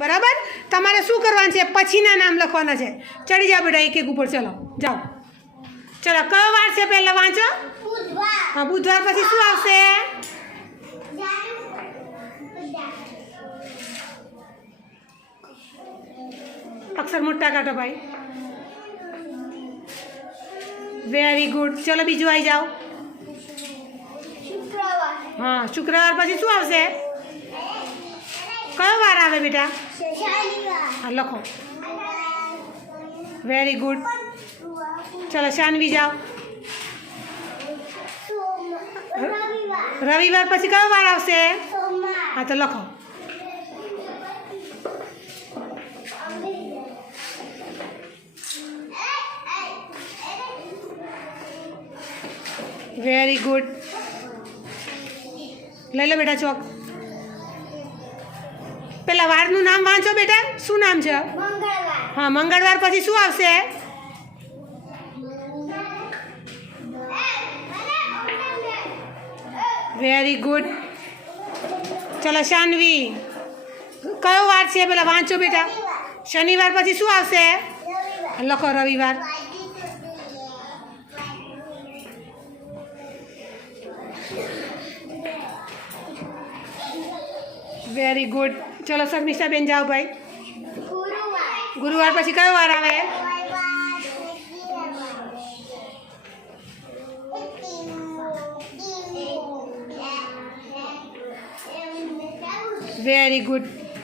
बराबर तमारे शू करवानुं छे पछीना नाम लखवाना छे। चढ़ी जाओ बेटा एक एक ऊपर चलो जाओ चलो कयो वार छे पहला वाँचो हाँ बुधवार पछी शू आवशे अक्षर मोटा काटो भाई वेरी गुड चलो बीजू आई जाओ हाँ शुक्रवार पछी शू आवशे कयो वार आवे बेटा हाँ लखो वेरी गुड चलो शानवी जाओ रविवार पछी कयो वार आवशे हाँ तो लखो वेरी गुड लई लो बेटा चौक पेला वारनु नाम वाँचो बेटा शू नाम छे हाँ मंगळवार पछी शू आवशे वेरी गुड चलो शानवी कयो वार छे पेला वाँचो बेटा शनिवार पछी शू आवशे लखो रविवार वेरी गुड चलो शर्मिष्ठा बेन जाओ भाई गुरुवार पछी कयो वार आवे वेरी गुड